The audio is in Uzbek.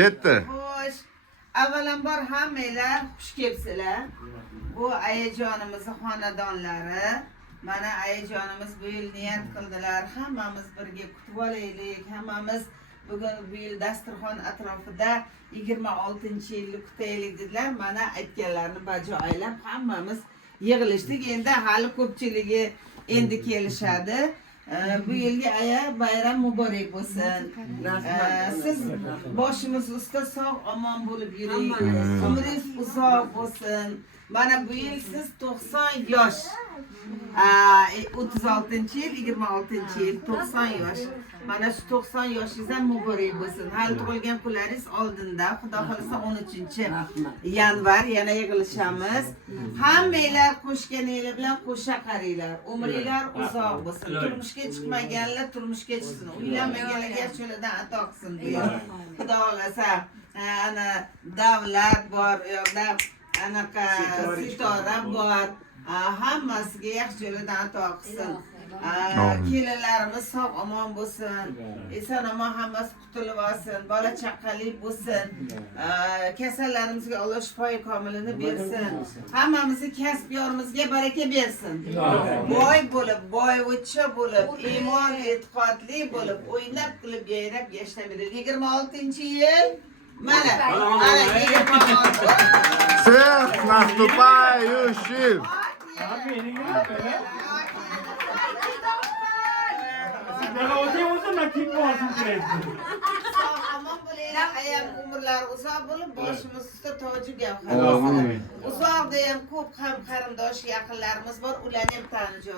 Ketdi. Xo'sh, avvalambor hammanglar xush kelibsizlar. Bu ayajonimizning xonadonlari. Mana ayajonimiz bu yil niyat qildilar. Hammamiz birga kutib olaylik. Hammamiz bugun bu yil dasturxon atrofida 26-yilni kutaylik dedilar. Mana aytganlarini bajo aylab hammamiz yig'ilishdik. Endi hali ko'pchiligi endi kelishadi. Bu yilgi aya bayram muborak bo'lsin. Siz boshimiz ustida sog' omon bo'lib yuring. Umringiz uzoq bo'lsin. Mana bu yil siz 90 yosh. 36-yil, 26-yil, 90 yosh. Mana shu 90 yoshingiz ham muborak bo'lsin. Hali tug'ilgan kunlaringiz oldinda, Xudo xolasa 13-yanvar yana yig'ilishamiz. Hammanglar qo'shganinglar bilan qo'sha qaranglar. Umringlar uzoq bo'lsin. Turmushga chiqmaganlar turmushga chiqsin. Uylanmaganlarga cho'ladan ato qilsin bu yer. Xudo xolasa ana davlat bor, u yoqda anaqa sitora bor. Hammasiga yaxshi yo'ldan ato qilsin. Kelinlarimiz sog' omon bo'lsin. Eson omon hammasi qutulib olsin. Bola chaqali bo'lsin. Kasallarimizga Alloh shifoi komilini bersin. Hammamizning kasbyorimizga baraka bersin. Boy bo'lib, boyvuchcha bo'lib, iymon e'tiqodli bo'lib, o'ynab kulib, yayrab yashayveradi. 26-yil mana 26. Всех с наступающим! Ayam umrlar uzoq bo'lib, boshimiz ustida toji gavhar. Uzoqda ham ko'p ham qarindosh yaqinlarimiz bor, ularni ham tanijon